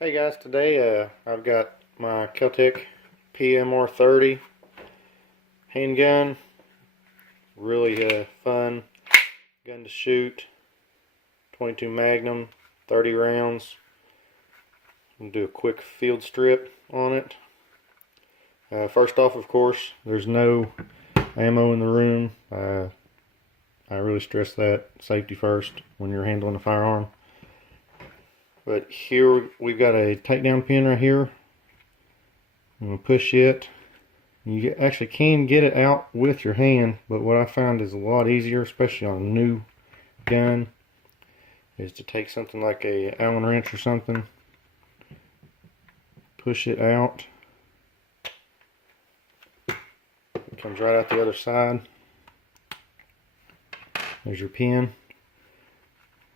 Hey guys, today I've got my Kel Tec PMR30 handgun. Really fun gun to shoot. 22 Magnum, 30 rounds. I'm gonna do a quick field strip on it. First off, of course, there's no ammo in the room. I really stress that. Safety first when you're handling a firearm. But here we've got a takedown pin right here. I'm going to push it. You actually can get it out with your hand, but what I find is a lot easier, especially on a new gun, is to take something like a Allen wrench or something, push it out. It comes right out the other side. There's your pin.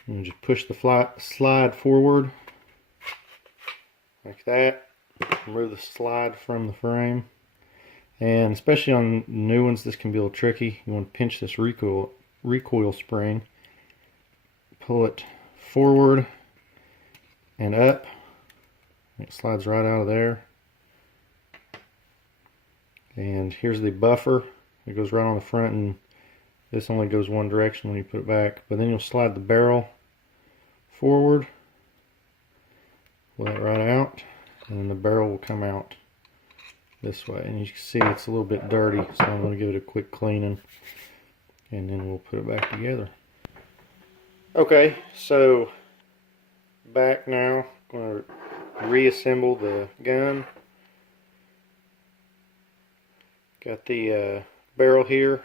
And just push the slide forward like that. Remove the slide from the frame. And especially on new ones, this can be a little tricky. You want to pinch this recoil spring, pull it forward and up. It slides right out of there. And here's the buffer. It goes right on the front, and this only goes one direction when you put it back. But then you'll slide the barrel forward, pull that right out, and then the barrel will come out this way. And you can see it's a little bit dirty, so I'm going to give it a quick cleaning, and then we'll put it back together. Okay, so back now. I'm going to reassemble the gun. Got the barrel here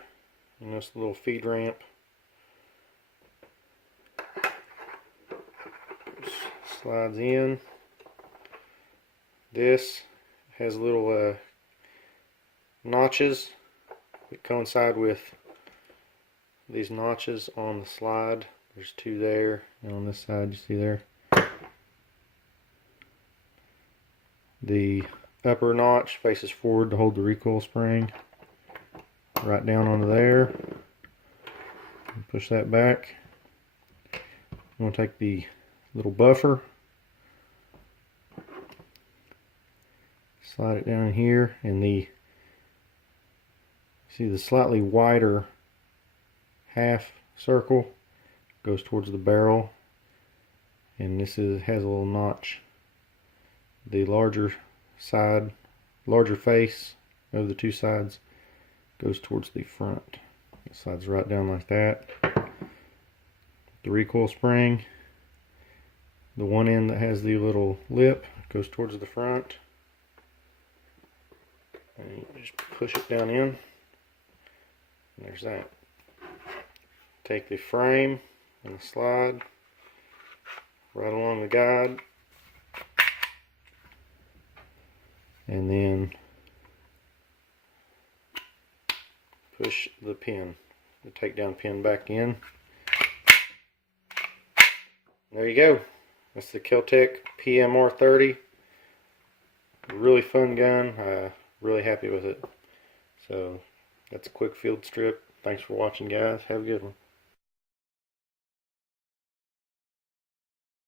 and this little feed ramp. Slides in. This has little notches that coincide with these notches on the slide. There's two there, and on this side you see there. The upper notch faces forward to hold the recoil spring. Right down onto there. Push that back. I'm going to take the little buffer, slide it down here, and see the slightly wider half circle goes towards the barrel, and this has a little notch. The larger face of the two sides goes towards the front. It slides right down like that. The recoil spring, the one end that has the little lip, goes towards the front. And you just push it down in. And there's that. Take the frame and the slide right along the guide. And then push the pin, the takedown pin, back in. There you go. That's the Kel Tec PMR30. Really fun gun. Really happy with it. So that's a quick field strip. Thanks for watching, guys. Have a good one.